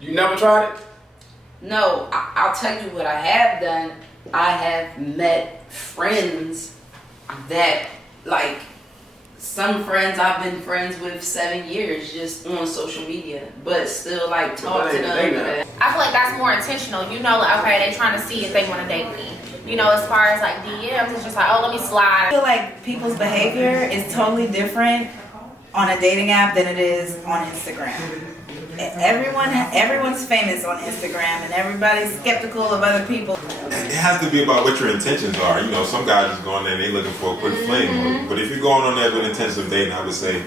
You never tried it? No, I'll tell you what I have done. I have met friends that, like, some friends I've been friends with 7 years just on social media, but still like talk to them. I feel like that's more intentional. You know, like, okay, they trying to see if they want to date me. You know, as far as like DMs, it's just like, oh, let me slide. I feel like people's behavior is totally different on a dating app than it is on Instagram. Everyone's famous on Instagram, and everybody's skeptical of other people. It has to be about what your intentions are. You know, some guys just go on there and they looking for a quick fling. But if you're going on there with intensive dating, I would say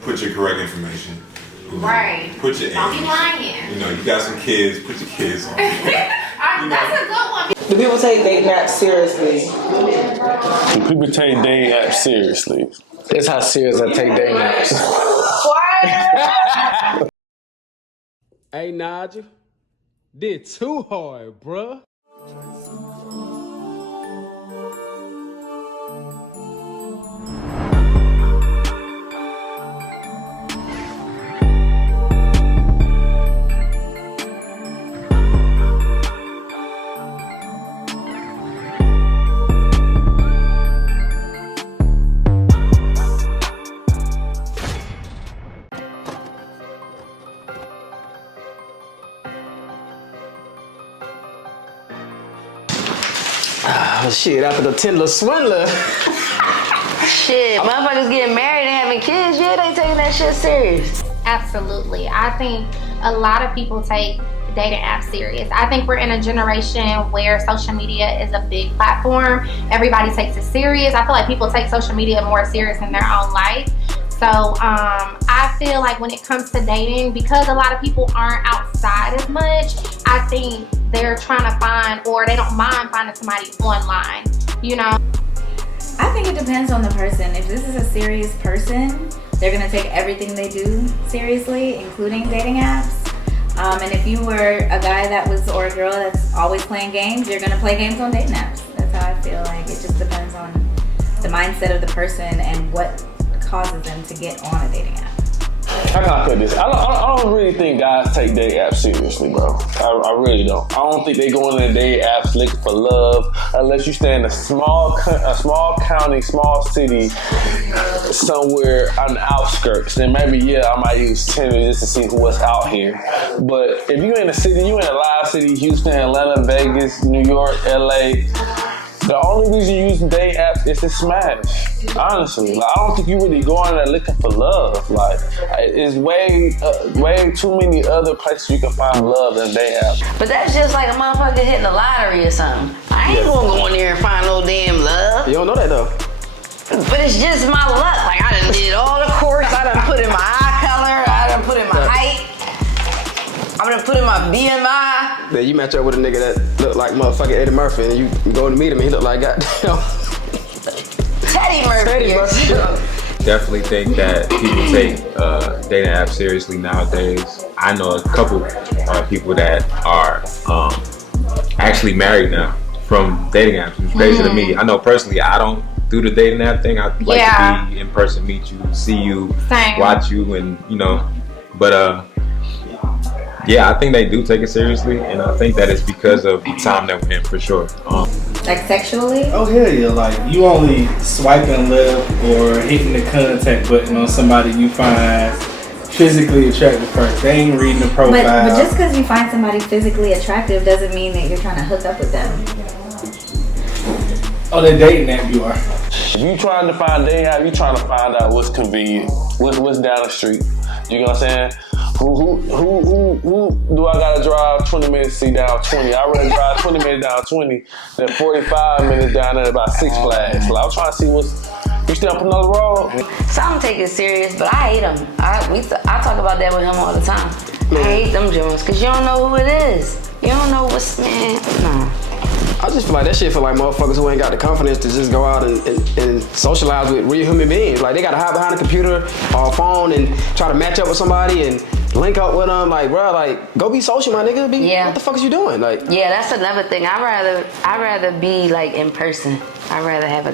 put your correct information. Right. Put your age. Don't be lying. You know, you got some kids. Put your kids on. That's a good one. Do people take dating apps seriously? Do people take dating apps seriously? That's how serious I take dating apps. Hey, Nigel. Did too hard, bruh. Oh, shit, after the Tinder swindler. Shit, motherfuckers getting married and having kids, yeah, they taking that shit serious. Absolutely. I think a lot of people take dating apps serious. I think we're in a generation where social media is a big platform. Everybody takes it serious. I feel like people take social media more serious in their own life. So I feel like when it comes to dating, because a lot of people aren't outside as much, I think they're trying to find, or they don't mind finding somebody online, you know? I think it depends on the person. If this is a serious person, they're gonna take everything they do seriously, including dating apps. And if you were a guy that was, or a girl that's always playing games, you're gonna play games on dating apps. That's how I feel like it just depends on the mindset of the person and what causes them to get on a dating app. How can I put this? I don't really think guys take dating apps seriously, bro. I really don't. I don't think they go into the dating apps looking for love unless you stay in a small county, small city, somewhere on the outskirts. Then maybe, yeah, I might use Tinder just to see what's out here. But if you're in a city, you're in a live city, Houston, Atlanta, Vegas, New York, LA, the only reason you use dating apps is to smash. Honestly, like, I don't think you really go on there looking for love. Like, it's way too many other places you can find love than dating apps. But that's just like a motherfucker hitting the lottery or something. I ain't gonna go in there and find no damn love. You don't know that though. But it's just my luck. Like, I done did all the course. I done put in my eye color. I done put in my height. I done put in my BMI. Then you match up with a nigga that look like motherfucking Eddie Murphy, and you go to meet him and he look like goddamn Teddy Murphy. Definitely think that people take dating apps seriously nowadays. I know a couple people that are actually married now from dating apps. It's crazy to me. I know personally, I don't do the dating app thing. I'd like to be in person, meet you, see you, watch you, and you know. But yeah, I think they do take it seriously, and I think that it's because of the time that we're in, for sure. Like sexually? Oh hell yeah! Like, you only swiping left or hitting the contact button on somebody you find physically attractive first. They ain't reading the profile. But just because you find somebody physically attractive doesn't mean that you're trying to hook up with them. On the dating app, you are. If you trying to find a dating app, you trying to find out what's convenient, what's down the street. You know what I'm saying? Who do I gotta drive 20 minutes to see down 20? I'd rather drive 20 minutes down 20 than 45 minutes down at about Six Flags. Like, I'm trying to see you still up another road? Some take it serious, but I hate them. I talk about that with him all the time. I hate them Jones, because you don't know who it is. You don't know what's, man, nah. I just feel like that shit for like motherfuckers who ain't got the confidence to just go out and socialize with real human beings. Like, they gotta hide behind a computer or a phone and try to match up with somebody and link up with them. Like, bro, like, go be social, my nigga. What the fuck is you doing? Like, yeah, that's another thing. I'd rather be like in person. I'd rather have a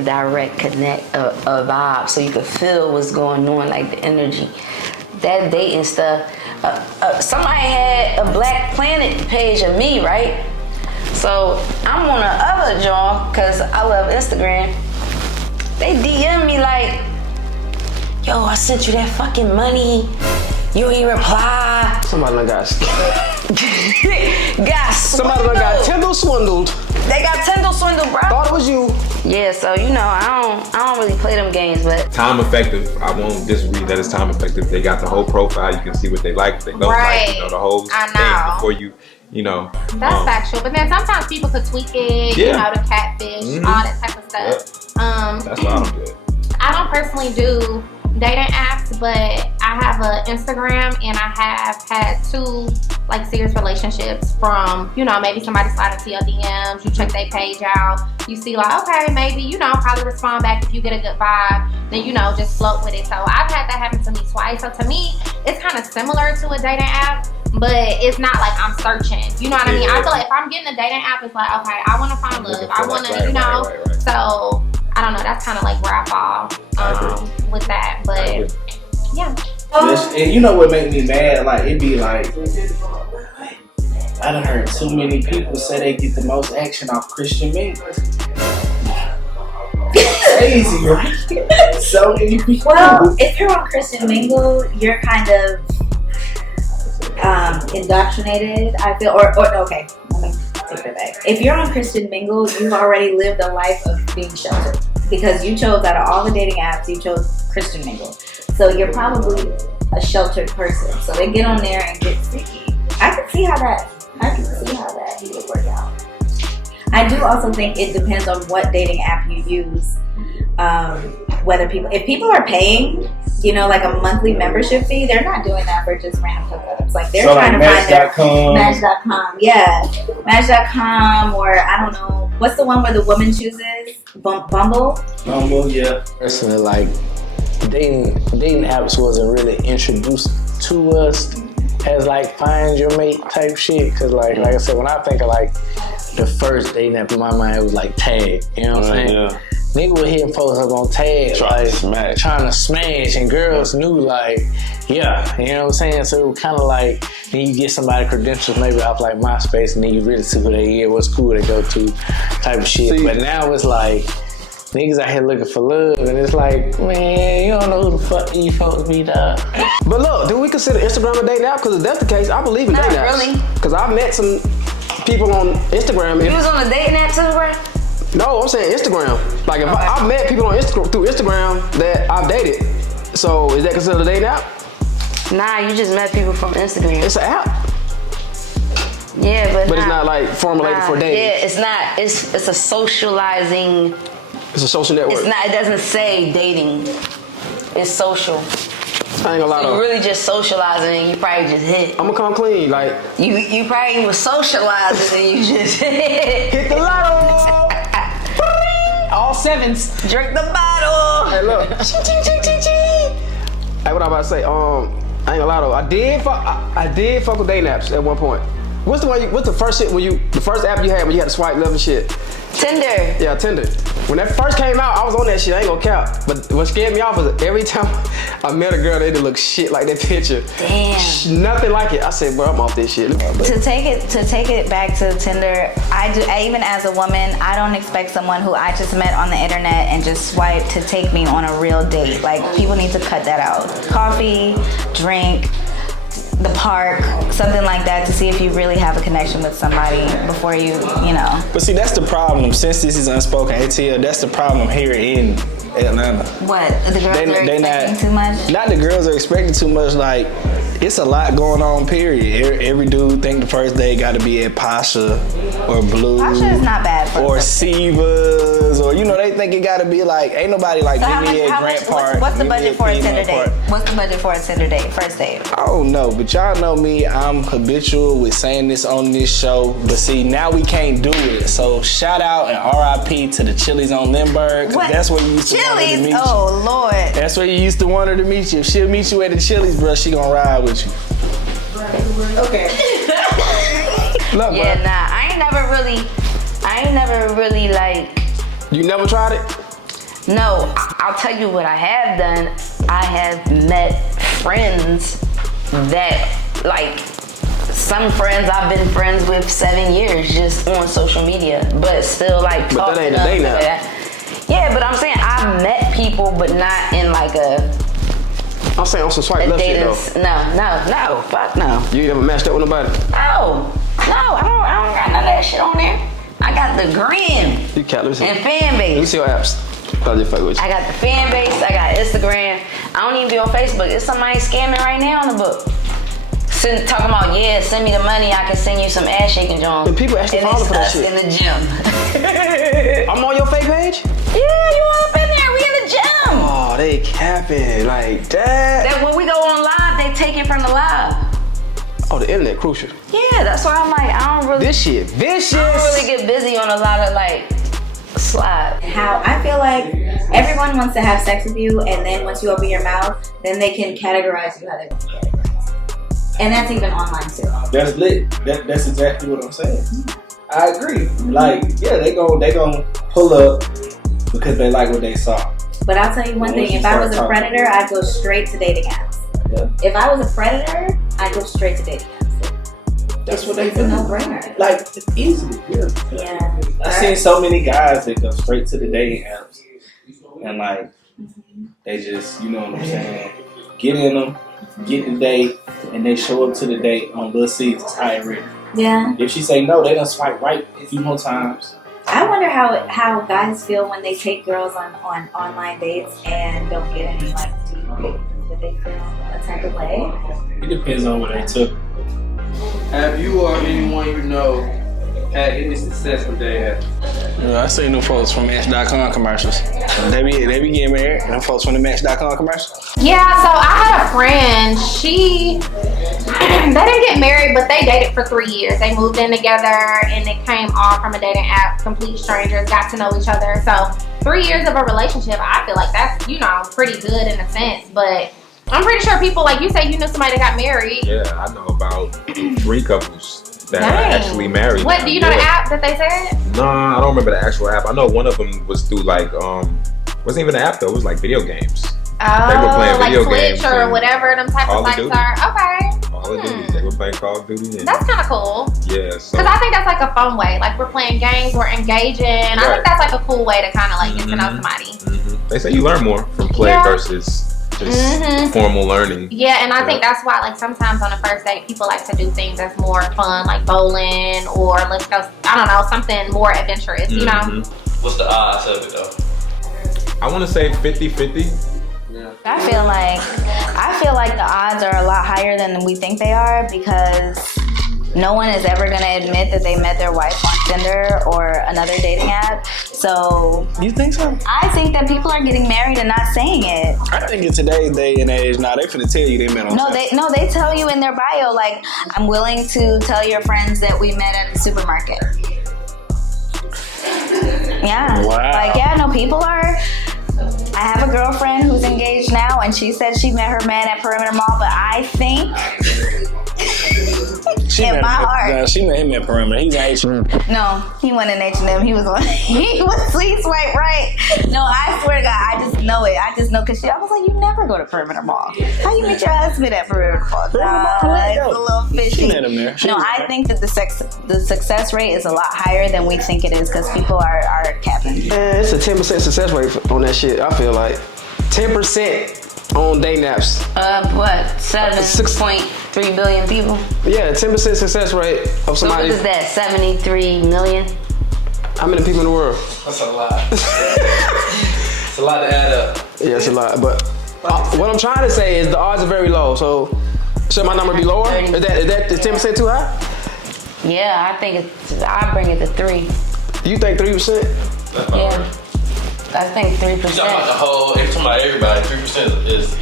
direct connect, a vibe, so you can feel what's going on, like the energy. That dating stuff. Somebody had met a Black Planet page of me, right? So I'm on the other joint because I love Instagram. They DM me like, yo, I sent you that fucking money. You ain't reply. Somebody done got Somebody done got Tyndall swindled. They got Tyndall swindled, bro. Thought it was you. Yeah, so you know, I don't really play them games, but Time effective. I won't disagree that it's time effective. They got the whole profile. You can see what they like, what they don't like. You know, the whole I thing know. before you know. That's factual. But then sometimes people could tweak it, you know, the catfish, all that type of stuff. That's why I don't do it. I don't personally do dating apps, but I have an Instagram and I have had 2 like serious relationships from, you know, maybe somebody slide into your DMs, you check their page out, you see like, okay, maybe, you know, probably respond back if you get a good vibe, then, you know, just float with it. So I've had that happen to me twice. So to me, it's kind of similar to a dating app, but it's not like I'm searching. You know what I mean? I feel like if I'm getting a dating app, it's like, okay, I want to find love. I want to, you know, so I don't know. That's kind of like where I fall with that. But yeah. And you know what made me mad? Like, it'd be like, I done heard too many people say they get the most action off Christian Mingle. Crazy, right? So many people. Well, if you're on Christian Mingle, you're kind of indoctrinated, I feel, or okay, let me take it back. If you're on Christian Mingle, you've already lived a life of being sheltered because you chose out of all the dating apps, you chose Christian Mingle. So you're probably a sheltered person. So they get on there and get freaky. I can see how that would work out. I do also think it depends on what dating app you use. If people are paying, you know, like a monthly membership fee, they're not doing that for just random hookups. Like they're trying to find their Match.com. Yeah. Match.com, or I don't know, what's the one where the woman chooses? Bumble? Bumble, yeah. Personally, like dating apps wasn't really introduced to us as like find your mate type shit. Cause like I said, when I think of like the first dating app in my mind, it was like Tag. You know what I'm saying? Yeah. Nigga would hit folks up on Tag, trying to smash, and girls knew like, yeah, you know what I'm saying? So it was kind of like, then you get somebody credentials maybe off like MySpace, and then you really see who they is, what school they go to, type of shit. But now it's like, niggas out here looking for love, and it's like, man, you don't know who the fuck these folks be, dog. But look, do we consider Instagram a dating app? Because if that's the case, I believe in Not dating apps. really. Because I've met some people on Instagram. You was on a dating app, Instagram? No, I'm saying Instagram. Like if I've met people on through Instagram that I've dated. So is that considered a dating app? Nah, you just met people from Instagram. It's an app. Yeah, but it's not like formulated for dating. Yeah, it's not. It's a socializing. It's a social network. It's not. It doesn't say dating. It's social. I ain't gonna lie So though. you really just socializing, and you probably just hit. I'm gonna come clean, like You probably was socializing, and you just hit the lotto. All 7s. Drink the bottle. Hey, look. Hey, what I about to say? I ain't gonna lie though. I did fuck with dating apps at one point. What's the first shit the first app you had when you had to swipe left and shit? Tinder. Yeah, Tinder. When that first came out, I was on that shit. I ain't gonna count. But what scared me off was every time I met a girl, they didn't look shit like that picture. Damn. Nothing like it. I said, bro, I'm off this shit. To take it back to Tinder, even as a woman, I don't expect someone who I just met on the internet and just swiped to take me on a real date. Like, people need to cut that out. Coffee, drink, the park, something like that, to see if you really have a connection with somebody before you know. But see, that's the problem. Since this is Unspoken ATL, that's the problem here in Atlanta. What? The girls are expecting too much? Not the girls are expecting too much. Like, it's a lot going on, period. Every dude think the first day got to be at Pasha or Blue. Pasha is not bad for or Siva's, or, you know, they think it got to be like, ain't nobody like so me at Grant Park. What's the budget for a Tinder date? What's the budget for a Tinder date, first date? I don't know, but y'all know me. I'm habitual with saying this on this show. But see, now we can't do it. So shout out and RIP to the Chili's on Lindbergh. What? That's where you used to want her to meet you. Oh, Lord. That's where you used to want her to meet you. If she'll meet you at the Chili's, bro, she gonna ride with you. Okay. Look, Yeah, bro. nah. I ain't never really like. You never tried it? No, I'll tell you what I have done. I have met friends that like some friends I've been friends with 7 years just on social media, but still like But talk that ain't to a them. date now. Yeah, but I'm saying I've met people, but not in like a I'm saying on some swipe left shit dating. though. No, fuck no. You ever matched up with nobody? No, I don't got none of that shit on there. I got the gram You can't. Let me see. and fan Let me base. see your apps. I'll just fuck with you. I got the fan base. I got Instagram. I don't even be on Facebook. It's somebody scamming right now on the book. Talking about, send me the money. I can send you some ass shaking John. And people actually follow for that shit. in the gym. I'm on your fake page? Yeah, you all up in there. We in the gym. Oh, they capping like that. That when we go on live, they take it from the live. Oh, the internet crucial. Yeah, that's why I'm like, I don't really. This shit vicious. I don't really get busy on a lot of like slide. How I feel like everyone wants to have sex with you, and then once you open your mouth, then they can categorize you how they want to categorize. And that's even online too. That's lit. That's exactly what I'm saying. I agree. Like, yeah, they gon' pull up because they like what they saw. But I'll tell you one thing: if I was a predator, I'd go straight to dating apps. Yeah. If I was a predator, I'd go straight to dating apps. That's what they It's a do. no-brainer. Like, it's easy. Yeah. Yeah. I've seen so many guys that go straight to the dating apps and like they just, you know what I'm saying, get in them, get the date, and they show up to the date on Lil C's high rate. Yeah. If she say no, they done swipe right a few more times. I wonder how guys feel when they take girls on online dates and don't get any like deep. Would they feel a type of way? It depends on what they took. Have you or anyone you know had any success with their apps? Yeah, I seen them folks from Match.com commercials. They be getting married. Them folks from the Match.com commercials. Yeah, so I had a friend. They didn't get married, but they dated for 3 years. They moved in together, and it came off from a dating app. Complete strangers, got to know each other. So 3 years of a relationship, I feel like that's pretty good in a sense. But I'm pretty sure people, like you say, you know somebody that got married. Yeah, I know about 3 couples that are Dang. actually married. What, now. do you know the app that they said? Nah, I don't remember the actual app. I know one of them was through like wasn't even an app though. It was like video games. Oh, They were playing like video Twitch games or and whatever them type Call of of sites Duty. are. Okay. Call of Duty. They were playing Call of Duty. And That's kind of cool. yeah, so Because I think that's like a fun way. Like we're playing games, we're engaging. I think that's like a cool way to kind of like get to know somebody. they say you learn more from play versus just formal learning. Yeah, and I think that's why like sometimes on a first date people like to do things that's more fun, like bowling or let's go, I don't know, something more adventurous, you know? What's the odds of it though? I want to say 50-50. I feel like the odds are a lot higher than we think they are because no one is ever going to admit that they met their wife on Tinder or another dating app. So You think so? I think that people are getting married and not saying it. I think in today's day and age, now they finna tell you they met on Tinder. They tell you in their bio, like, I'm willing to tell your friends that we met at the supermarket. Yeah. Wow. Like, yeah, no, people are. I have a girlfriend who's engaged now, and she said she met her man at Perimeter Mall, but I think in my heart. No, she met him at Perimeter. He's at H&M. No, he went in H&M. He was he swipe right. No, I swear to God, I just know it. I just know because I was like, you never go to Perimeter Mall. How you meet your husband at Perimeter Mall? Nah, it's a little fishy. She met him there. No, I think that the success rate is a lot higher than we think it is because people are capping. Man, it's a 10% success rate on that shit. I feel like 10% on dating apps. What? 7.3 billion people. Yeah, 10% success rate of So what somebody. is that? 73 million? How many people in the world? That's a lot. It's a lot to add up. Yeah, it's a lot. But what I'm trying to say is the odds are very low. So should my number be lower? Is that 10% too high? Yeah, I think I bring it to 3. You think 3%? Yeah. I think 3%. You talking about the whole, if talking about everybody, 3% is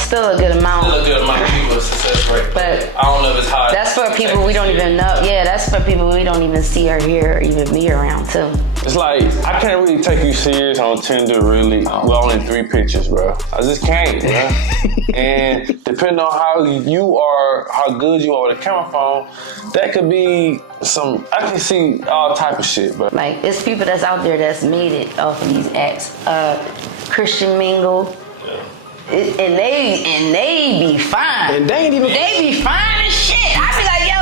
Still a good amount. still a good amount of people with success rate. But I don't know if it's high. that's for people we don't even know. Yeah, that's for people we don't even see or hear or even be around too. It's like, I can't really take you serious on Tinder really with only 3 pictures, bro. I just can't, bro. And depending on how you are, how good you are with a camera phone, that could be I can see all type of shit, bro. Like it's people that's out there that's made it off of these apps. Christian Mingle. And they be fine. And they ain't even. They be fine as shit. I be like, yo,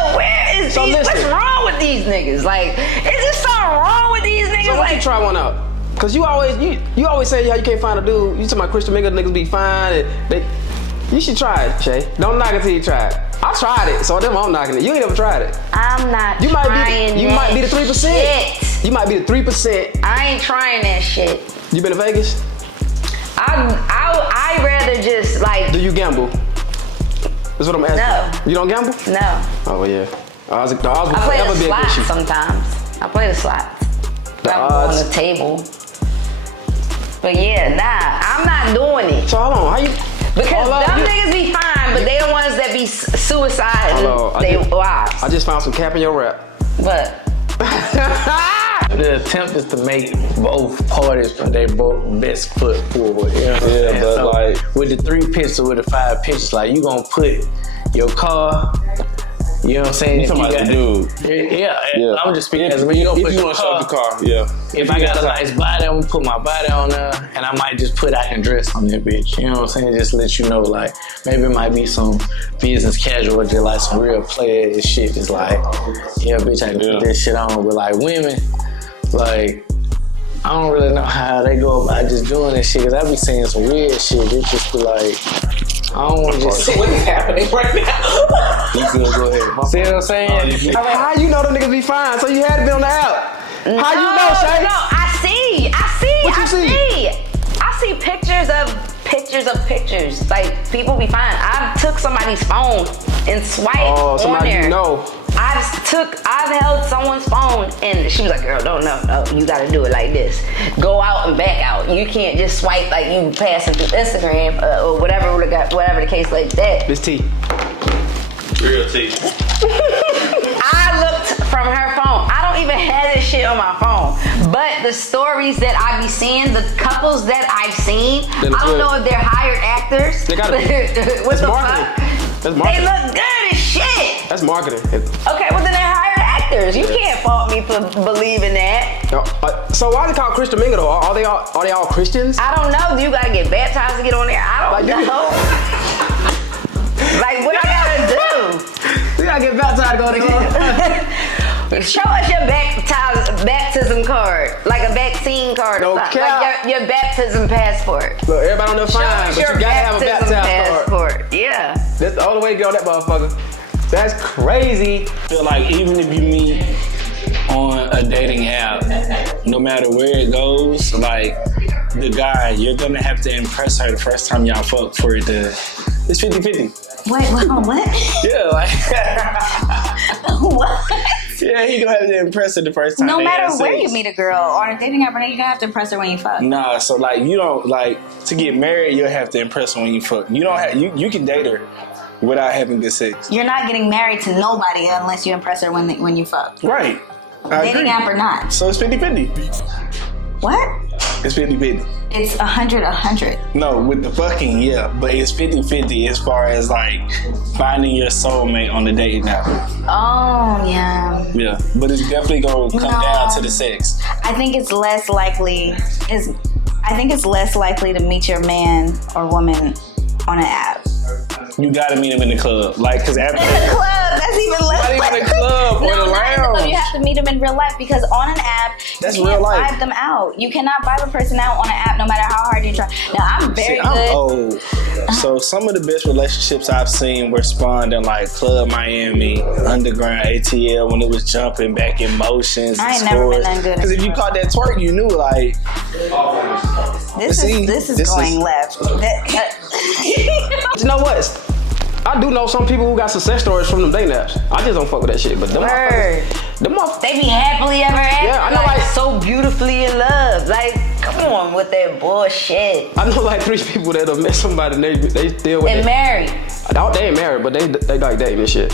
niggas. Like, is there something wrong with these niggas? So why don't you try one out? Cause you always say how you can't find a dude. You talking about Christian Mingle niggas be fine and you should try it, Shay. Don't knock it till you try it. I tried it, so I'm knocking it. You ain't never tried it. I'm not you trying You might be the 3%. Shit. You might be the 3%. I ain't trying that shit. You been to Vegas? I rather just like. Do you gamble? That's what I'm asking. No. You don't gamble? No. Oh yeah. I play the slots sometimes. I play the slots. On the table. But yeah, nah, I'm not doing it. So hold on, how you? Because them niggas be fine, but they the ones that be suiciding they wives. I just found some cap in your rap. But the attempt is to make both parties put their best foot forward. You know what I'm saying? But so like with the 3 pitches or with the 5 pitches, like you gonna put your car. You know what I'm saying? You talking about the dude? Yeah. I'm just speaking as a man. If you want to show the car, yeah. If I got a nice body, I'm gonna put my body on there, and I might just put out and dress on that bitch. You know what I'm saying? Just let you know, like maybe it might be some business casual, just like some real player shit. It's like, yeah, bitch, I can put that shit on. But like women, like I don't really know how they go about just doing this shit. Cause I be seeing some weird shit. It just be like. I don't want to just So what is happening right now? You good, go ahead. See what I'm saying? How you know them niggas be fine? So you had to be on the app. How you know, Shay? No, I see. What you see? I see pictures of pictures. Like people be fine. I took somebody's phone and swiped on somebody there. you know. I've held someone's phone and she was like, girl, no, you gotta do it like this. Go out and back out. You can't just swipe like you passing through Instagram or whatever the case like that. This T. Real tea. I looked from her phone. I don't even have this shit on my phone. But the stories that I be seeing, the couples that I've seen, I don't know if they're hired actors. They gotta be. What the marketing. fuck? That's marketing. They look good as shit. That's marketing. Okay, well then they're hired actors. You can't fault me for believing that. So why are they called Christian Mingle though? Are they all Christians? I don't know. Do you gotta get baptized to get on there? I don't know. Like what I gotta do? We gotta get baptized to go there. Show us your baptism card, like a vaccine card or something. Like your baptism passport. Look, everybody on there fine, but you gotta have a baptism passport. Yeah. That's the only way to get on that motherfucker. That's crazy. I feel like even if you meet on a dating app, no matter where it goes, like the guy, you're gonna have to impress her the first time y'all fuck for it to. It's 50-50. Wait, what? Yeah, like. What? Yeah, he gonna have to impress her the first time. No matter where you meet a girl on a dating app, you're gonna have to impress her when you fuck. Nah, so like you don't like to get married. You'll have to impress her when you fuck. You don't have you can date her without having good sex. You're not getting married to nobody unless you impress her when you fuck. Right. Dating app or not. So it's 50-50. What? It's 50-50. It's 100-100. No, with the fucking, yeah, but it's 50-50 as far as like finding your soulmate on the dating app. Oh yeah. Yeah, but it's definitely gonna come down to the sex. I think it's less likely. I think it's less likely to meet your man or woman on an app. You gotta meet him in the club, like, cause after in the club, that's even less. Not even the club or the lounge. You have to meet them in real life because on an app, that's you can't real life. vibe them out. You cannot vibe a person out on an app, no matter how hard you try. Now I'm very good. I'm old, so some of the best relationships I've seen were spawned in like Club Miami, Underground, ATL when it was jumping back in motions. I ain't never been that good. Because if you caught that twerk, you knew like. This is going left. You know what? I do know some people who got success stories from them dating apps. I just don't fuck with that shit. But them motherfuckers, they be happily ever after. Yeah, I know, like so beautifully in love. Like, come on with that bullshit. I know like 3 people that have met somebody and they still with it. Married. They ain't married, but they like dating and shit.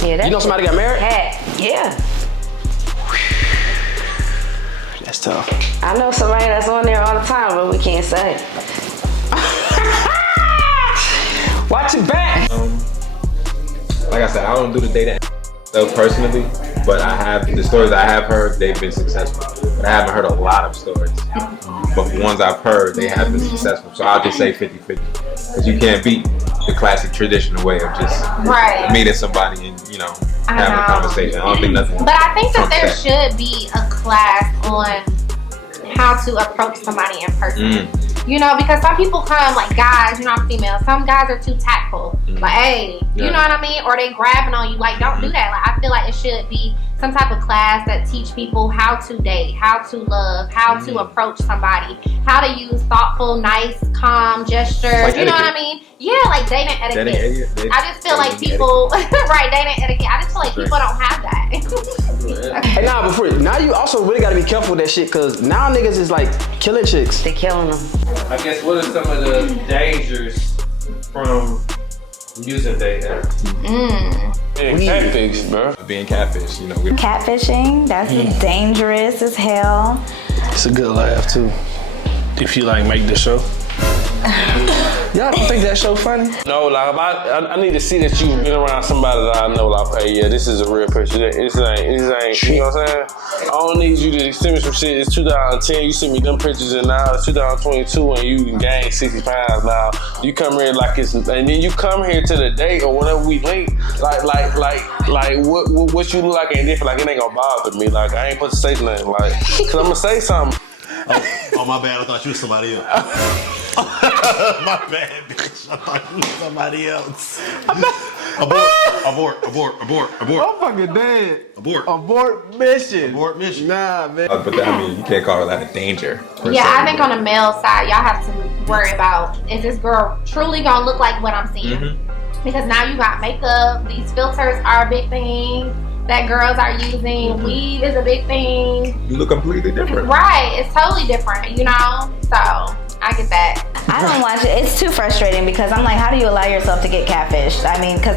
Yeah, that's you know somebody got married? Yeah. That's tough. I know somebody that's on there all the time, but we can't say. Watch it back. Like I said, I don't do the dating stuff personally, but I have the stories I have heard. They've been successful, but I haven't heard a lot of stories. But the ones I've heard, they have been successful. So I'll just say 50-50, because you can't beat the classic traditional way of just meeting somebody and having a conversation. I don't think nothing. But I think that there trumps should be a class on how to approach somebody in person. Because some people come, like guys, I'm female. Some guys are too tactful. Like, hey, you know what I mean? Or they grabbing on you. Like, don't do that. Like, I feel like it should be some type of class that teach people how to date, how to love, how to approach somebody, how to use thoughtful, nice, calm gestures. Like you know what I mean? Yeah, like dating etiquette. I just feel like people, dating etiquette. I just feel like people don't have that. Hey, now you also really gotta be careful with that shit, cause now niggas is like killing chicks. They killing them. I guess what are some of the dangers from using dating apps? Being catfish, bro. Being catfish, Catfishing, that's dangerous as hell. It's a good laugh too. If you like make the show. Y'all don't think that show funny? No, like if I need to see that you've been around somebody that I know. Like, hey, yeah, this is a real person. This ain't. You know what I'm saying? I don't need you to send me some shit. It's 2010. You send me them pictures, and now it's 2022, and you gain 60 pounds. Now you come here like it's, and then you come here to the date or whatever we link. Like what you look like ain't different. Like it ain't gonna bother me. Like I ain't supposed to say nothing. Like, cause I'm gonna say something. Oh my bad, I thought you was somebody else. My bad, bitch. I thought you was somebody else. Abort. I'm fucking dead. Abort mission. Nah, man. But you can't call that a danger. I think on the male side, y'all have to worry about, is this girl truly gonna look like what I'm seeing? Because now you got makeup, these filters are a big thing that girls are using, weave is a big thing. You look completely different. Right, it's totally different, so I get that. I don't watch it. It's too frustrating because I'm like, how do you allow yourself to get catfished? I mean, because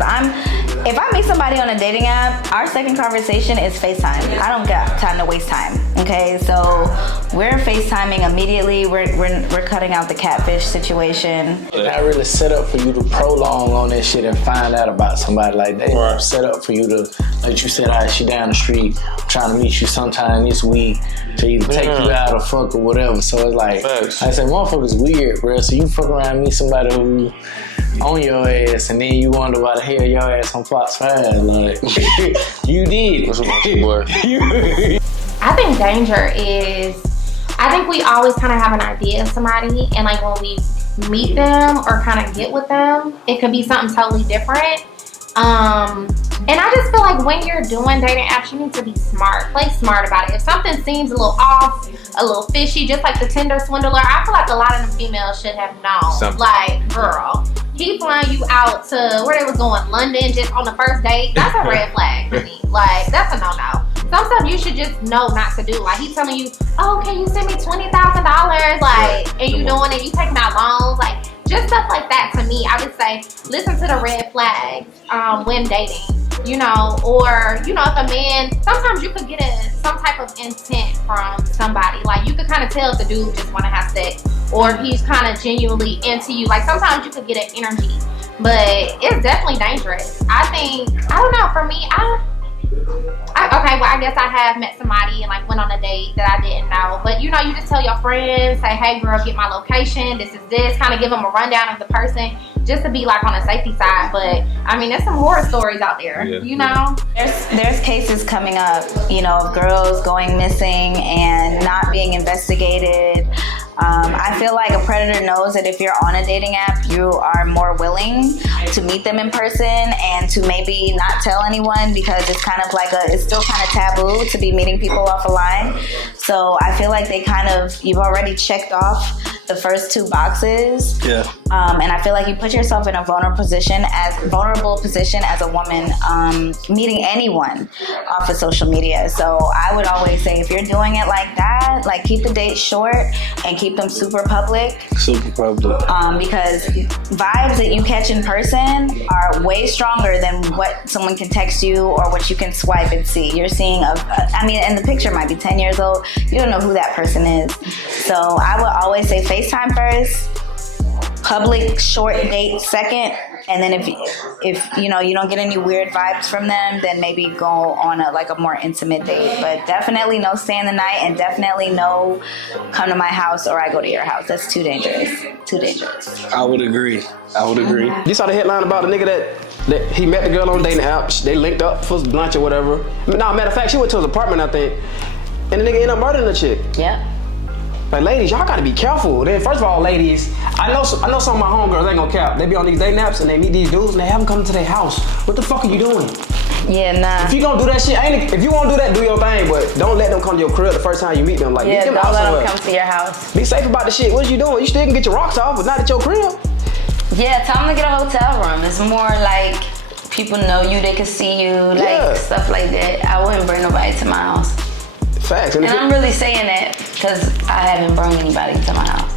if I meet somebody on a dating app, our second conversation is FaceTime. I don't got time to waste time. Okay, so we're FaceTiming immediately. We're cutting out the catfish situation. They're not really set up for you to prolong on that shit and find out about somebody. Like they are set up for you to, like you said, she down the street, I'm trying to meet you sometime this week to either take you out or fuck or whatever. So it's like, I say, motherfuckers weird, bro. So you fuck around and meet somebody who on your ass, and then you wonder why the hell your ass on Fox 5. Like, you did. What's wrong, boy? I think danger is, I think we always kind of have an idea of somebody, and like when we meet them or kind of get with them, it could be something totally different. And I just feel like when you're doing dating apps, you need to be smart. Play smart about it. If something seems a little off, a little fishy, just like the Tinder swindler, I feel like a lot of the females should have known. Something. Like, girl, he flying you out to where they was going, London, just on the first date. That's a red flag for me. Like, that's a no-no. Some stuff you should just know not to do. Like, he telling you, oh, can you send me $20,000? Like, and you doing it, you taking out loans, like, just stuff like that. To me, I would say listen to the red flags when dating, or if a man, sometimes you could get some type of intent from somebody. Like you could kind of tell if the dude just want to have sex or if he's kind of genuinely into you. Like sometimes you could get an energy, but it's definitely dangerous. I don't know, for me, I guess I have met somebody and like went on a date that I didn't know. But you just tell your friends, say, hey girl, get my location, this is this, kind of give them a rundown of the person just to be like on the safety side. But I mean, there's some horror stories out there, There's cases coming up, of girls going missing and not being investigated. I feel like a predator knows that if you're on a dating app, you are more willing to meet them in person and to maybe not tell anyone because it's kind of like it's still kind of taboo to be meeting people off a line. So I feel like you've already checked off the first two boxes. Yeah. And I feel like you put yourself in a vulnerable position as a woman, meeting anyone off of social media. So I would always say if you're doing it like that, like keep the dates short and keep them super public. Because vibes that you catch in person are way stronger than what someone can text you or what you can swipe and see. You're seeing and the picture might be 10 years old. You don't know who that person is. So I would always say FaceTime first. public short date second, and then if you know you don't get any weird vibes from them, then maybe go on a more intimate date. But definitely no staying the night, and definitely no come to my house or I go to your house. That's too dangerous. Too dangerous. I would agree. You saw the headline about the nigga that he met the girl on dating apps. They linked up for lunch or whatever. No, matter of fact, she went to his apartment, I think, and the nigga ended up murdering the chick. Yeah. Like, ladies, y'all gotta be careful. Then, first of all, ladies, I know some of my homegirls ain't gonna cap. They be on these dating apps and they meet these dudes and they have them come to their house. What the fuck are you doing? Yeah, nah. If you gonna do that shit, if you wanna do that, do your thing, but don't let them come to your crib the first time you meet them. Like, yeah, meet them don't out let somewhere. them come to your house. Be safe about the shit. What you doing? You still can get your rocks off, but not at your crib. Yeah, tell them to get a hotel room. It's more like people know you, they can see you, like stuff like that. I wouldn't bring nobody to my house. Facts. And I'm really saying that because I haven't brought anybody to my house.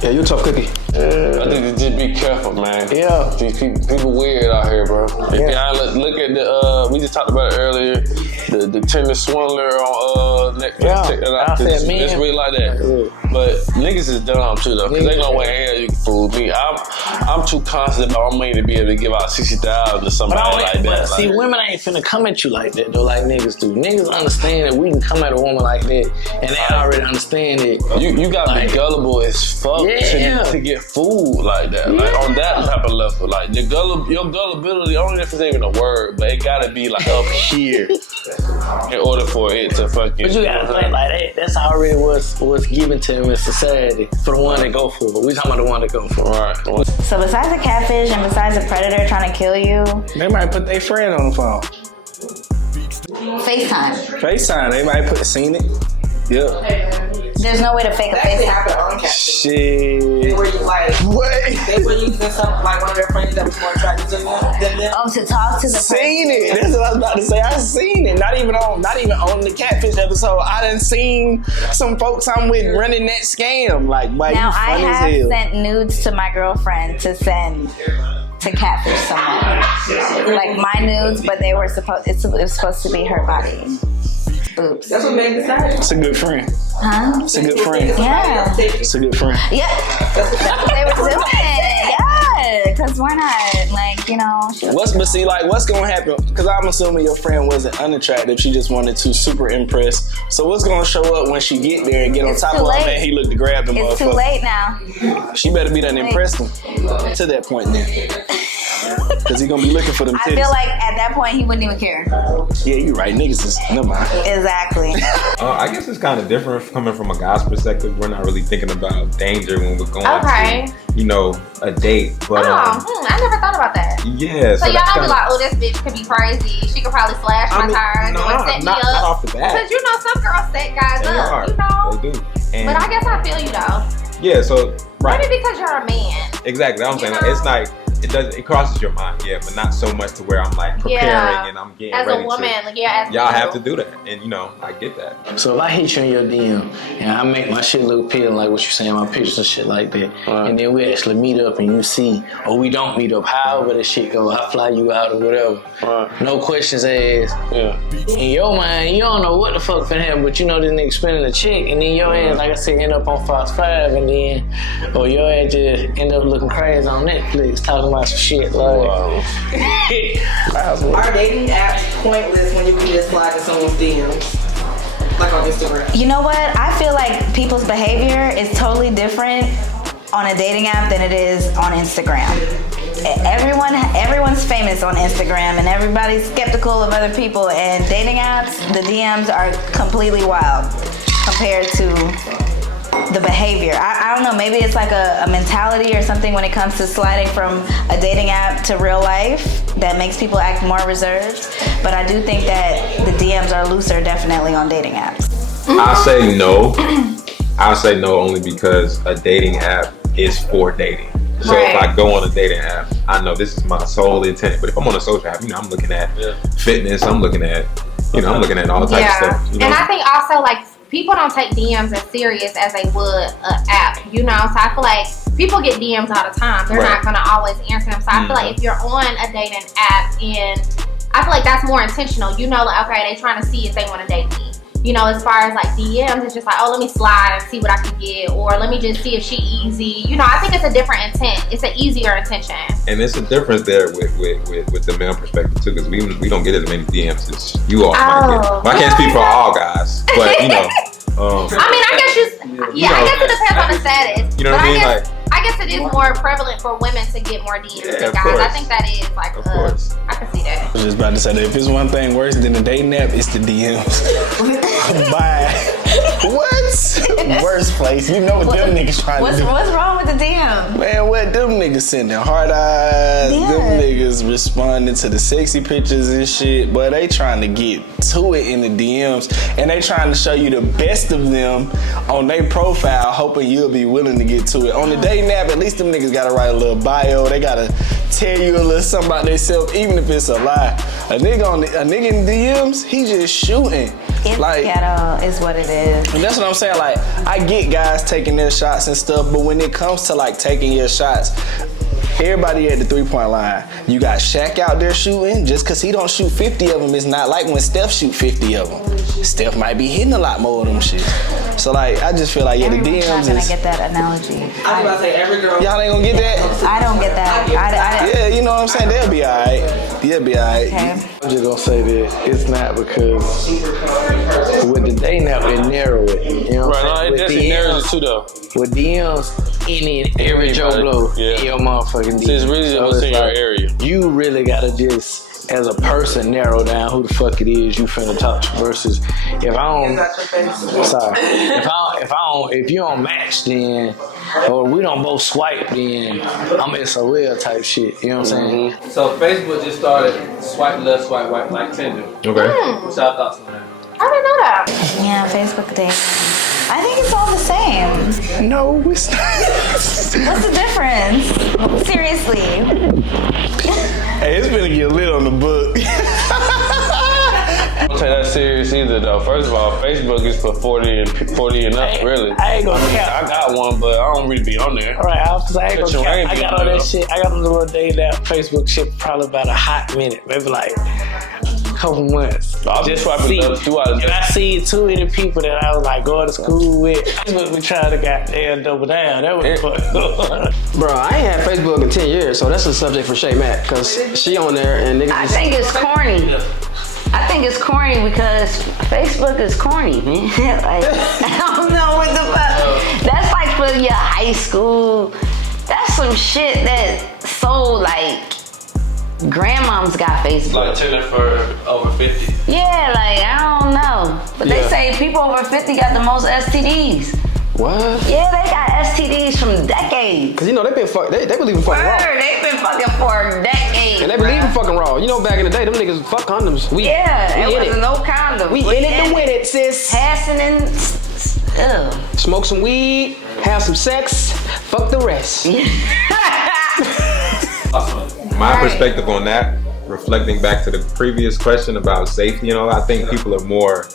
Yeah, you a tough cookie. I think just be careful, man. Yeah. These people weird out here, bro. If y'all look at the, we just talked about it earlier, the Tinder swindler on Netflix. Yeah, Check that out. It's really like that. Yeah. But niggas is dumb too, though, because they know where hell you can fool me. I'm too constant about my money to be able to give out $60,000 to somebody like that. But see, women ain't finna come at you like that, though, like niggas do. Niggas understand that we can come at a woman like that, and they already understand it. You gotta be gullible as fuck to get fooled like that. Like on that type of level. Like your gullibility, I don't know if it's even a word, but it gotta be like up here in order for it to fucking. But you gotta think like that. That's already what's given to him in society for the one that go for it. We talking about the one that go for it. Right. So besides a catfish and besides a predator trying to kill you, they might put their friend on the phone. FaceTime. They might seen it. Yep. There's no way to fake a FaceTime. Shit. Where you like, they were using something like one of their friends that was more attractive to them than them. Oh, to talk to the person. Seen it. That's what I was about to say. I seen it. Not even on the catfish episode. I done seen some folks I'm with running that scam. Like, why now you funny I as have hell. sent nudes to my girlfriend to send to catfish someone. Like my nudes, but it was supposed to be her body. Oops. That's what made me decide. It's a good friend. Huh? It's a good friend. Yeah. It's a good friend. Yeah. That's what they were doing. Yeah. Because why not? Like, you know. What's gonna happen? Because I'm assuming your friend wasn't unattractive. She just wanted to super impress. So what's gonna show up when she get there and get on top of him and he look to grab the motherfucker? It's too late now. She better be done impressed him to that point then. Because he gonna be looking for them titties. I feel like at that point he wouldn't even care. Yeah, you right. Niggas is, never mind. Exactly. I guess it's kind of different coming from a guy's perspective. We're not really thinking about danger when we're going to, a date. But I never thought about that. Yeah. So y'all don't be like, oh, this bitch could be crazy. She could probably slash my tires or set me up. Not off the bat. Because you know some girls set guys up. You know. They do. And but I guess I feel you though. Yeah. So right. Maybe because you're a man. Exactly. I'm saying it's like. It crosses your mind, yeah, but not so much to where I'm like preparing and I'm getting as ready a woman, to. as y'all have to do that, and I get that. So if I hit you in your DM and I make my shit look appealing, like what you saying, my pictures and shit like that, and then we actually meet up and you see, or we don't meet up, however the shit go, I fly you out or whatever, no questions asked. Yeah. In your mind, you don't know what the fuck finna happen, but you know this nigga spending a check, and then your ass, like I said, end up on Fox 5, and then, or your ass just end up looking crazy on Netflix talking about some shit like. Are dating apps pointless when you can just slide in someone's DMs, like on Instagram? You know what? I feel like people's behavior is totally different on a dating app than it is on Instagram. Everyone's famous on Instagram, and everybody's skeptical of other people. And dating apps, the DMs are completely wild compared to the behavior. I don't know, maybe it's like a mentality or something when it comes to sliding from a dating app to real life that makes people act more reserved. But I do think that the DMs are looser definitely on dating apps. I'll say no. I'll say no only because a dating app is for dating. So if I go on a dating app, I know this is my sole intent. But if I'm on a social app, I'm looking at fitness, I'm looking at, I'm looking at all types of stuff. And I think also people don't take DMs as serious as they would an app, So I feel like people get DMs all the time. They're not gonna always answer them. So I feel like if you're on a dating app, and I feel like that's more intentional. Like, okay, they trying to see if they want to date me. you know, as far as like DMs, it's just like, oh, let me slide and see what I can get, or let me just see if she easy. You know, I think it's a different intent. It's an easier intention. And it's a difference there with the male perspective too, because we don't get as many DMs as you all might get. Well, I can't speak for all guys, but you know. I mean, I guess I guess it depends on the status. You know what I mean? I guess it is more prevalent for women to get more DMs than guys. Course. I think that is like, I can see that. I was just about to say that if it's one thing worse than the dating app, it's the DMs. Bye. What? Worst place. You know what them niggas trying to do. What's wrong with the DM? Man, what them niggas sending hard eyes, them niggas responding to the sexy pictures and shit, but they trying to get to it in the DMs, and they trying to show you the best of them on their profile, hoping you'll be willing to get to it. On the dating app, at least them niggas gotta write a little bio, they gotta tell you a little something about themselves, even if it's a lie. A nigga in the DMs, he just shooting. It's like, ghetto is what it is. And that's what I'm saying. Like, I get guys taking their shots and stuff, but when it comes to like taking your shots, everybody at the 3-point line. You got Shaq out there shooting. Just because he don't shoot 50 of them, it's not like when Steph shoot 50 of them. Steph might be hitting a lot more of them shit. So like, I just feel like, yeah, the DMs is... I'm not gonna get that analogy. I was about to say every girl... Y'all ain't gonna get that? I don't get that. Yeah, you know what I'm saying? They'll be alright. They'll be alright. Okay. I'm just gonna say this. It's not because with the dating app, it narrow it. You know what I'm saying? Right, it narrows it too though. With DMs, every Joe Blow in your motherfucking DMs. It's really just what's in your area. You really gotta just, as a person, narrow down who the fuck it is you finna talk to. Versus if I don't, if you don't match, then, or we don't both swipe, then I'm SOL type shit. You know what I'm saying? So Facebook just started swipe left, swipe right, like Tinder. Okay. What's your thoughts on that? I didn't know that. Yeah, Facebook dating. I think it's all the same. No, it's not. What's the difference? Seriously. Hey, it's gonna get lit on the book. I don't take that serious either though. First of all, Facebook is for 40 and up, really. I ain't gonna cap. I got one, but I don't really be on there. All right, I ain't gonna cap. I got all that shit. I got a little day that Facebook shit probably about a hot minute, maybe like a couple months. I'll just swiping up 2 out of 10. And I see too many people that I was like going to school with. Facebook be trying to goddamn double down. That was fun. Bro, I ain't had Facebook in 10 years, so that's a subject for Shay Mack, because she on there and niggas. I think it's corny. I think it's corny because Facebook is corny, man. Like, I don't know what the fuck. That's like for your high school. That's some shit that so like grandmoms got Facebook. Like Tinder for over 50. Yeah, like I don't know. But they say people over 50 got the most STDs. What? Yeah, they got STDs from decades. Cause you know they believe in fucking raw. They've been fucking for decades. And they believe in fucking raw. You know, back in the day, them niggas fuck condoms. It wasn't no condom. We in it to win it, sis. Passing and smoke some weed, have some sex, fuck the rest. My perspective on that, reflecting back to the previous question about safety and all, I think people are more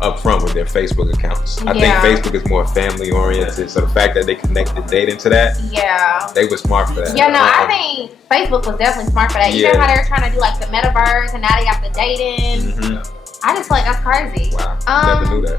upfront with their Facebook accounts. I think Facebook is more family oriented, so the fact that they connected dating to that, they were smart for that. Yeah, no, I think Facebook was definitely smart for that. You know how they're trying to do like the metaverse, and now they got the dating. I just feel like that's crazy. Wow, never knew that.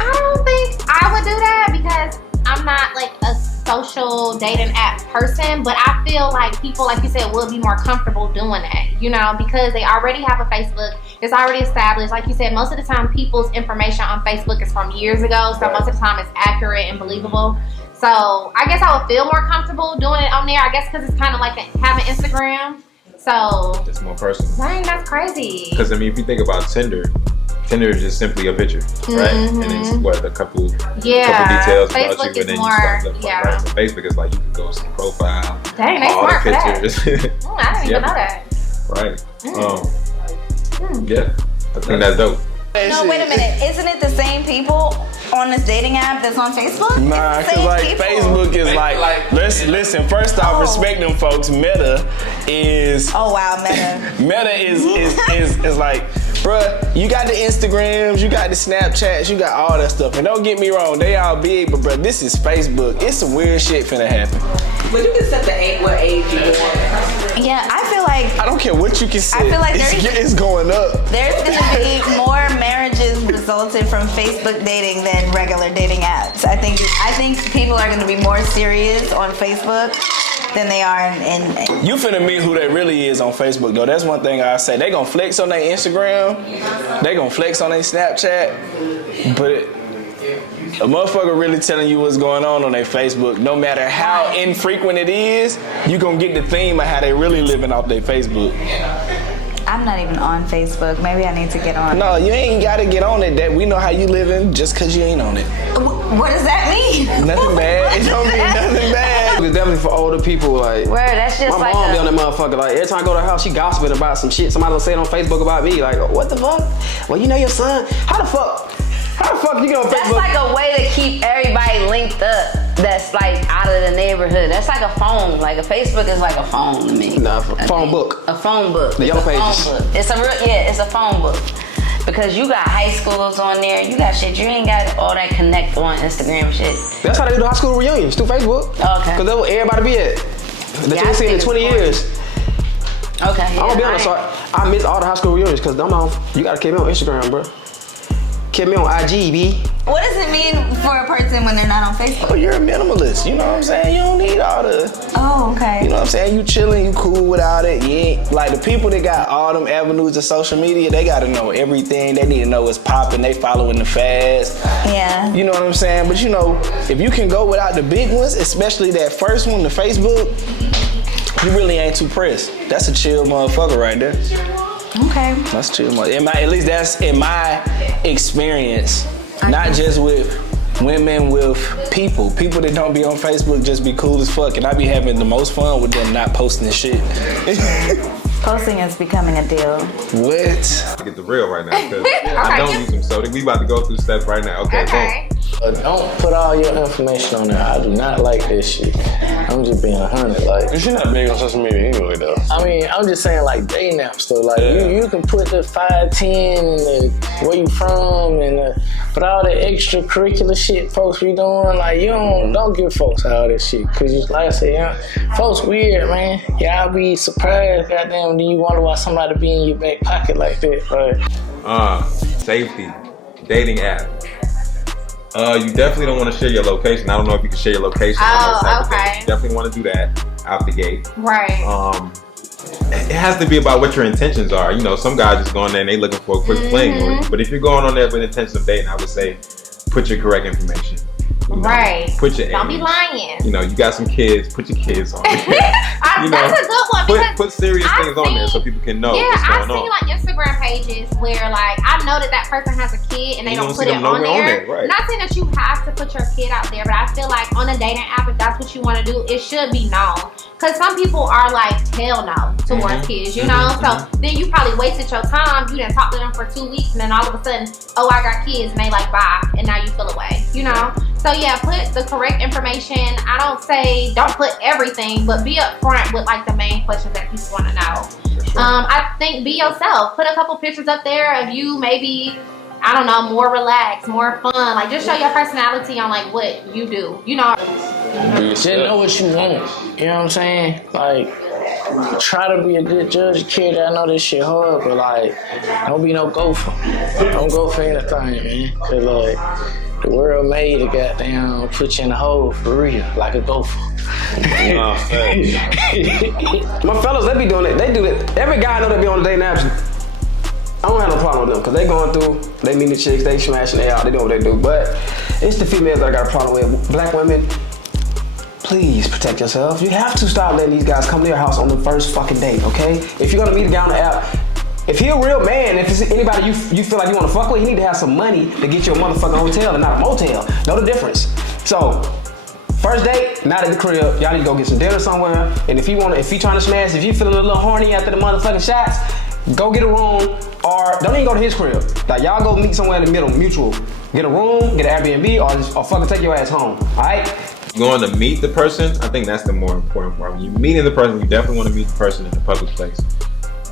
I don't think I would do that because I'm not like a social dating app person, but I feel like people, like you said, will be more comfortable doing that, you know, because they already have a Facebook. It's already established. Like you said, most of the time people's information on Facebook is from years ago, so most of the time it's accurate and believable. So I guess I would feel more comfortable doing it on there, I guess because it's kind of like having Instagram. So it's more personal. Dang, that's crazy. Because I mean, if you think about Tinder is just simply a picture, right? And it's what, a couple details Facebook about you, and then more, you start right? So Facebook is like you can go see profile, dang, they all smart the for pictures. that. I didn't even know that. Right. Yeah, I think that's dope. No, wait a minute. Isn't it the same people on this dating app that's on Facebook? Nah, cause like people. Facebook is like listen. First off, respect them folks. Meta is Meta is like, bruh, you got the Instagrams, you got the Snapchats, you got all that stuff. And don't get me wrong, they all big, but bruh, this is Facebook. It's some weird shit finna happen. But you can set what age you want. Yeah, I feel like I don't care what you can say. I feel like it's going up. There's gonna be more marriages resulted from Facebook dating than regular dating apps. I think people are gonna be more serious on Facebook than they are in You finna meet who they really is on Facebook though. That's one thing I say. They gonna flex on their Instagram. They gonna flex on their Snapchat. But a motherfucker really telling you what's going on their Facebook, no matter how infrequent it is, you gonna get the theme of how they really living off their Facebook. I'm not even on Facebook. Maybe I need to get on. No, you ain't gotta get on it. That we know how you living just cause you ain't on it. What does that mean? Nothing bad. It don't mean nothing bad. It's definitely for older people. Like, word, that's just my like mom be on that motherfucker. Like, every time I go to her house, she gossiping about some shit. Somebody will say it on Facebook about me. Like, what the fuck? Well, you know your son. How the fuck you get on Facebook? That's like a way to keep everybody linked up. That's like out of the neighborhood. That's like a phone. Like a Facebook is like a phone to me. Nah, phone book. A phone book. The yellow pages. It's it's a phone book. Because you got high schools on there, you got shit. You ain't got all that connect on Instagram shit. That's how they do high school reunions, through Facebook. Okay. Because that's where everybody be at. That you ain't seen in 20 years. Okay. I'm gonna be honest, I miss all the high school reunions because you gotta keep me on Instagram, bro. Keep me on IG, B. What does it mean for a person when they're not on Facebook? Oh, you're a minimalist. You know what I'm saying? You don't need all the. Oh, okay. You know what I'm saying? You chilling, you cool without it. You ain't like the people that got all them avenues of social media. They gotta know everything. They need to know what's popping. They following the fast. Yeah. You know what I'm saying? But you know, if you can go without the big ones, especially that first one, the Facebook, you really ain't too pressed. That's a chill motherfucker right there. Okay. That's chill motherfucker. At least that's in my experience. Not just with women, with people. People that don't be on Facebook just be cool as fuck. And I be having the most fun with them not posting shit. Posting is becoming a deal. What? Get the real right now, because I don't use them. So we about to go through the steps right now. Okay. Boom. Don't put all your information on there. I do not like this shit. I'm just being 100. Like, you're not big on social media anyway, though. I mean, I'm just saying, like, dating apps, though. Like, you can put the 5'10" and the where you from and but all the extracurricular shit folks be doing, like, you don't give folks all this shit. Cause you, like I said, folks weird, man. Y'all be surprised, goddamn, then you wonder why somebody be in your back pocket like that. Like, safety, dating app. You definitely don't want to share your location. I don't know if you can share your location. Oh, okay. You definitely want to do that out the gate. Right. It has to be about what your intentions are. You know, some guys just go on there and they looking for a quick fling. But if you're going on there with intentions of dating, I would say put your correct information. You know, right. Put your Don't age. be lying. You know, you got some kids. Put your kids on there. That's a good one. Put serious things on there so people can know what's going on. I've seen like Instagram pages where like I know that person has a kid and they don't put it on there. Right. Not saying that you have to put your kid out there, but I feel like on a dating app, if that's what you want to do, it should be known. Because some people are like, hell no towards kids, you know? So then you probably wasted your time. You didn't talk to them for 2 weeks and then all of a sudden, oh, I got kids, and they like, bye, and now you feel away, you know? So yeah, put the correct information. I don't say don't put everything, but be upfront with like the main questions that people want to know. Sure. I think be yourself. Put a couple pictures up there of you, maybe, I don't know, more relaxed, more fun. Like just show your personality on like what you do, you know? Just know what you want. You know what I'm saying? Like, try to be a good judge of character. I know this shit hard, but like, don't be no gopher. Don't go for anything, man. Cause like, the world made a goddamn put you in a hole for real, like a gopher. My fellas, they be doing it. They do it. Every guy I know that be on the dating apps. I don't have no problem with them because they going through, they meet the chicks, they smashing, they out, they do what they do. But it's the females that I got a problem with. Black women, please protect yourself. You have to stop letting these guys come to your house on the first fucking date, okay? If you're gonna meet a guy on the app, if he a real man, if it's anybody you feel like you wanna fuck with, you need to have some money to get you a motherfucking hotel and not a motel. Know the difference. So, first date, not at the crib. Y'all need to go get some dinner somewhere. And if he trying to smash, if you feeling a little horny after the motherfucking shots, go get a room, or don't even go to his crib. Like y'all go meet somewhere in the middle, mutual. Get a room, get an Airbnb, or fucking take your ass home. All right? Going to meet the person, I think that's the more important part. When you're meeting the person, you definitely want to meet the person in a public place.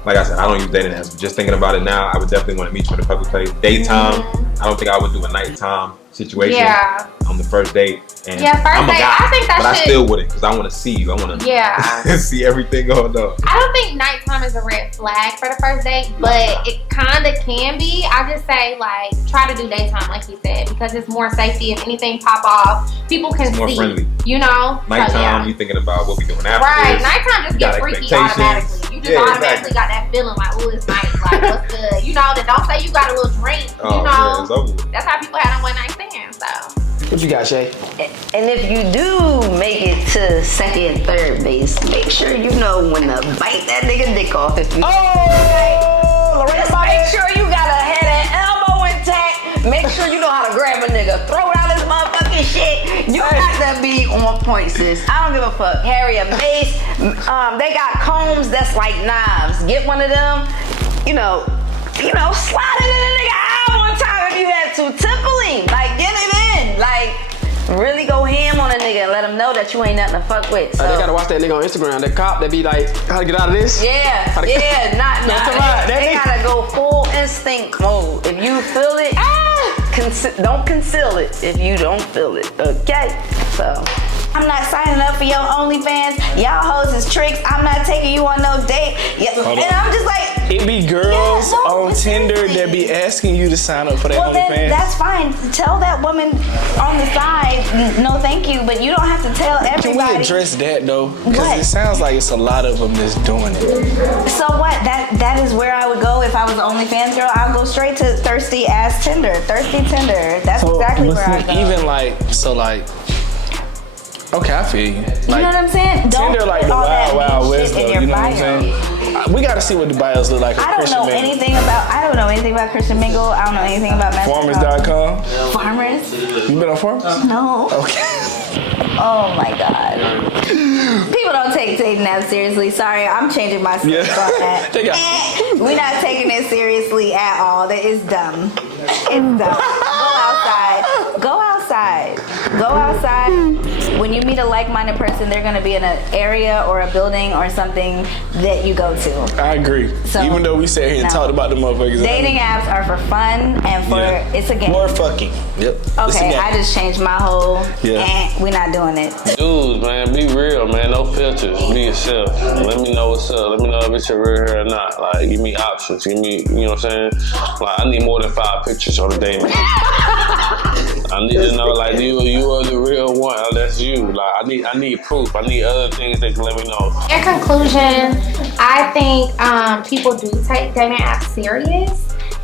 Like I said, I don't use dating apps, but just thinking about it now, I would definitely want to meet you in a public place. Daytime, I don't think I would do a nighttime situation. Yeah. on the first date. And Yeah, first I'm a date, guy, I think that but I shit- still wouldn't because I want to see you. I want to Yeah. see everything going on. I don't think nighttime is a red flag for the first date, but it kind of can be. I just say, like, try to do daytime, like you said, because it's more safety. If anything pop off, people can It's more see. friendly. You know? Nighttime, So, yeah. you thinking about what we doing after Right, this. nighttime just You get got freaky expectations. automatically. You just automatically got that feeling like, oh, it's nice, like, what's good? You know, that don't say you got a little drink, you Oh, know? yeah, it's over with. That's how people had a one night stand, so. What you got, Shay? And if you do make it to second, third base, make sure you know when to bite that nigga dick off. If you just make sure you got a head and elbow intact. Make sure you know how to grab a nigga, throw down his motherfucking shit. You got to be on point, sis. I don't give a fuck. Carry a mace. They got combs that's like knives. Get one of them. You know, slide it in a nigga eye one time if you had to. Temple him. Like, get it in. Like, really go ham on a nigga and let him know that you ain't nothing to fuck with. So. They gotta watch that nigga on Instagram. That cop that be like, how to get out of this? Yeah, How to- they gotta go full instinct mode. If you feel it, don't conceal it if you don't feel it, okay? So. I'm not signing up for your OnlyFans. Y'all hoes is tricks. I'm not taking you on no date. Yeah. And I'm just like, It be girls on Tinder that be asking you to sign up for that well, then OnlyFans. that's fine. Tell that woman on the side, no thank you, but you don't have to tell everybody. Can we address that though? Because What? it sounds like it's a lot of them that's doing it. So what? That is where I would go if I was an OnlyFans girl. I'll go straight to thirsty ass Tinder. Thirsty Tinder. That's exactly where I go. Even okay, I feel you. Like, You know what I'm saying? Don't Tinder like put the all that wild shit west in though. your You know what I'm bio. saying? We gotta see what the bios look like. I don't know anything about Christian Mingle. I don't know anything about Farmers.com. Farmers? You been on Farmers? No. Okay. Oh my God. People don't take dating apps seriously. Sorry, I'm changing my stance on that. They got- We're not taking it seriously at all. That is dumb. It's dumb. Go outside. Go outside. Go outside. When you meet a like-minded person, they're gonna be in an area or a building or something that you go to. I agree. So, Even though we sat here and no. talked about the motherfuckers. Dating apps are for fun and for it's a game. More fucking. Yep. It's a Okay, game. I just changed my whole. We're not doing it. Dudes, man, be real, man. No filters. Be yourself. Let me know what's up. Let me know if it's your real hair or not. Like, give me options. Give me, you know what I'm saying? Like, I need more than 5 pictures on the day. I need to know, like, you are the real one. That's you. Like, I need proof. I need other things that can let me know. In conclusion, I think people do take dating apps serious.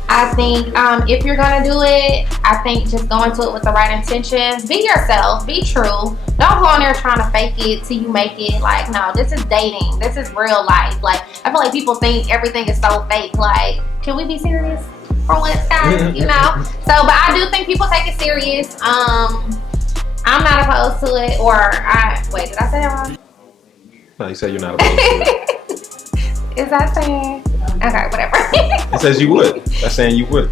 I think if you're gonna do it, I think just go into it with the right intentions. Be yourself. Be true. Don't go in there trying to fake it till you make it. Like, no, this is dating. This is real life. Like, I feel like people think everything is so fake. Like, can we be serious for once, guys? You know? So, but I do think people take it serious. I'm not opposed to it. Wait, did I say that wrong? No, you said you're not opposed to it. Is that saying? Okay, whatever. It says you would. That's saying you would.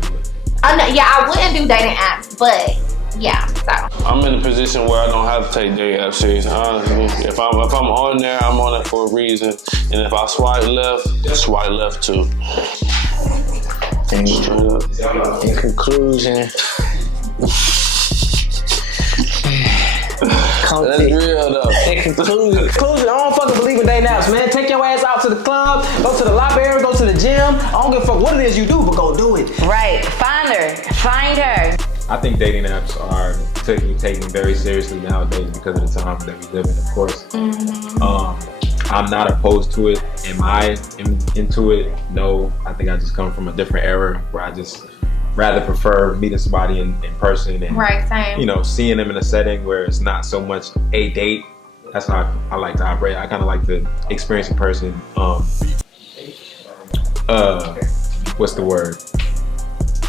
Oh no, yeah, I wouldn't do dating apps, but yeah, so. I'm in a position where I don't have to take dating apps serious. Honestly, if I'm on there, I'm on it for a reason. And if I swipe left too. In conclusion, that's real though. in conclusion, I don't fucking believe in dating apps, man. Take your ass out to the club, go to the library, go to the gym. I don't give a fuck what it is you do, but go do it. Right. Find her. I think dating apps are taken very seriously nowadays because of the times that we live in, of course. I'm not opposed to it. Am I into it? No. I think I just come from a different era where I just rather prefer meeting somebody in person and Right, same. you know, seeing them in a setting where it's not so much a date. That's how I like to operate. I kind of like to experience in person. What's the word?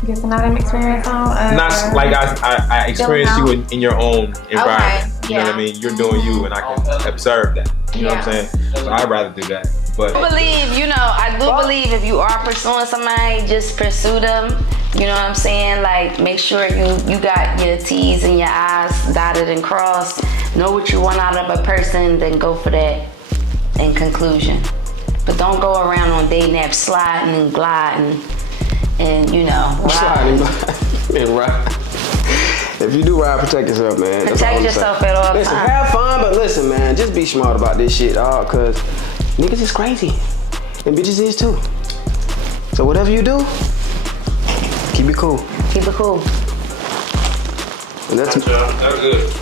Get to know them experience on. Not like I experience you in your own environment. Okay, You know what I mean? You're doing you, and I can observe that. You know what I'm saying? So I'd rather do that. But I do believe if you are pursuing somebody, just pursue them. You know what I'm saying? Like, make sure you got your T's and your I's dotted and crossed. Know what you want out of a person, then go for that in conclusion. But don't go around on dating apps sliding and gliding and, you know, sliding and right. If you do ride, protect yourself, man. That's all Protect I'm yourself saying. at all Listen, times. have fun, but listen, man, just be smart about this shit, dog, cause niggas is crazy. And bitches is too. So whatever you do, keep it cool. Keep it cool. And that's That's good.